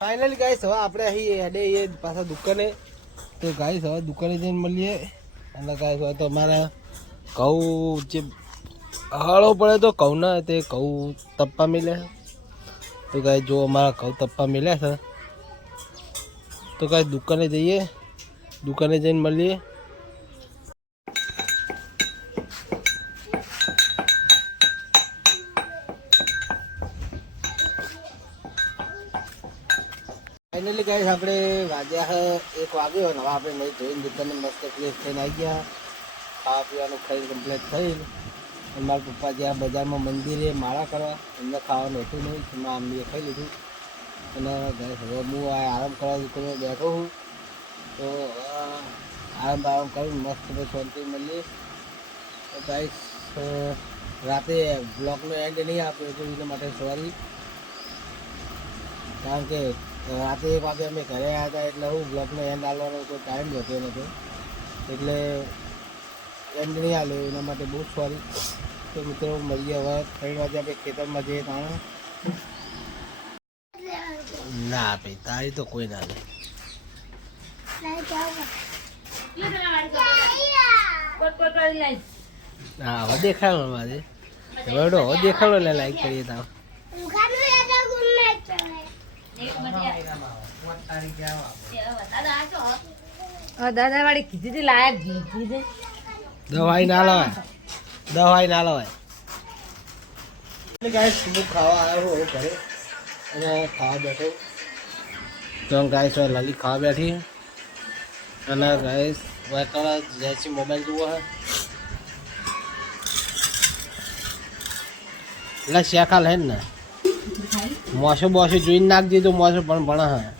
finally guys હવે આપણે અહીં હેડે એ પાછા દુકાને તો ગાઈસ હવે દુકાને જઈને મળીએ અને ગાઈસ હવે તો અમારા ઘઉં જે હળો પડે તો ઘઉંના તે ઘઉં તપ્પા મિલ્યા તો ગાઈસ જો અમારા ઘઉં તપ્પા મિલ્યા છે તો ગાઈસ દુકાને જઈએ દુકાને જઈને મળીએ फाइनली गाइस આપણે વાગ્યા હે 1 વાગ્યો ને હવે આપણે નહીં ધોઈને દુકાને મસ્ત ફ્રેશ થઈને આવી ગયા ખાવા પીવાનું ખાઈ કમ્પ્લીટ થઈ અને મારા પપ્પા જ્યાં બજારમાં મંદિરે માળા કરવા એમને ખાવાનું હતું નહીં એમાં મમ્મીએ ખાઈ લીધું અને ગાઈસ હવે હું આરામ કરવા દુકાને બેઠો છું તો આરામ કરીને મસ્ત શાંતિ મળીએ તો ગાઈસ રાતે બ્લોગનો એન્ડ નહીં આપ્યો તો એના માટે સોરી કારણ કે રાતે 1 વાગે અમે ઘરે આવ્યા હતા એટલે હું બ્લોગનો એન્ડ આવવાનો કોઈ ટાઈમ જતો નહોતો એટલે એન્ડ નહીં આવ્યો એના માટે બહુ સોરી તો મિત્રો મળીએ હવે 3 વાગે આપણે ખેતરમાં જઈએ તાણે ના ભાઈ તારી તો કોઈ ના લે હા હવે દેખાડો મારે હવે દેખાડો એટલે લાઈક કરીએ તાવ દાદા વાળી કીધી હતી લાયક કીધી દવાઈ ના લવાય ગાઈસ હું ખાવા આવ્યો હું ઘરે અને ખાવા બેઠો તો ગાઈસ લલી ખાવા બેઠી અને ગાઈસ વાતોડા જૈસી મોબાઈલ જુઓ હે એટલે શેખાલ હે ને મોસો જોઈને નાખ દીધું મોસો પણ ભણા હે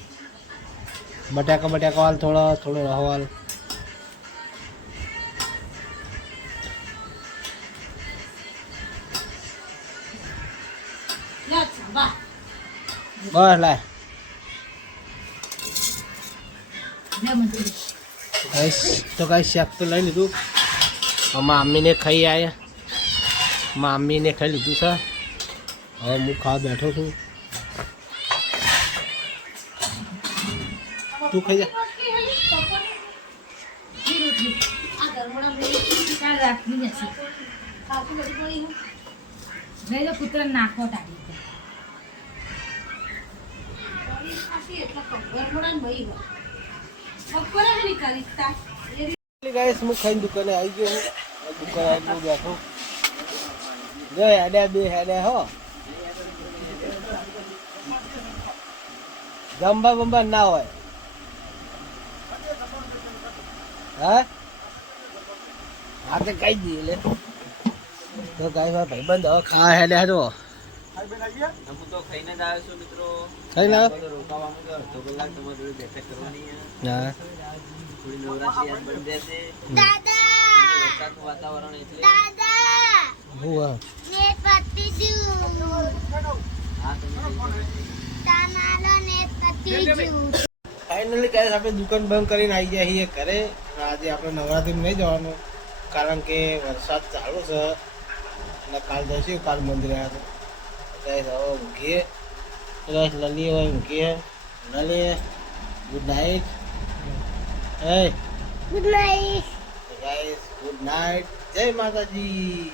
બટાકા વાલ થોડો રહવાલ બસ લાય તો કઈ શાક તો લઈ લીધું મમ્મીને ખાઈ આવ્યા મમ્મીને ખાઈ લીધું છે હવે હું ખાવા બેઠો છું તું ખાઈ જા પુત્ર નાખો ગાઈસ હું ખાઈને દુકાને આવી ગયો દુકાને બેઠો જો હેડે હો જમવા ના હોય હા તો કઈ દઈએ લે તો ગાય ભાઈ બંધ હવે ખા હેડે જો ખાઈને જ આવ્યો છું મિત્રો ખાઈ ના તો કલાક તમારી જોડે બેઠક કરવાની હા થોડી નવરાત્રી યાદ બની જશે દાદા વરસાદનું વાતાવરણ એટલે દાદા હુઆ નેટ પતી દઉં હા તમારો નેટ પતી દઉં ફાઇનલી ગાઈસ આપણે દુકાન બંધ કરીને આવી ગયા છીએ ઘરે આજે આપણે નવરાત્રીમાં નહીં જવાનું કારણ કે વરસાદ ચાલુ છે અને કાલ જઈશું કાલ મંદિરે આવ્યા ગાઈસ હવે ઊંઘીએ ગાઈસ લલીએ હવે ઊંઘીએ લલીએ good night good night guys good night Jai માતાજી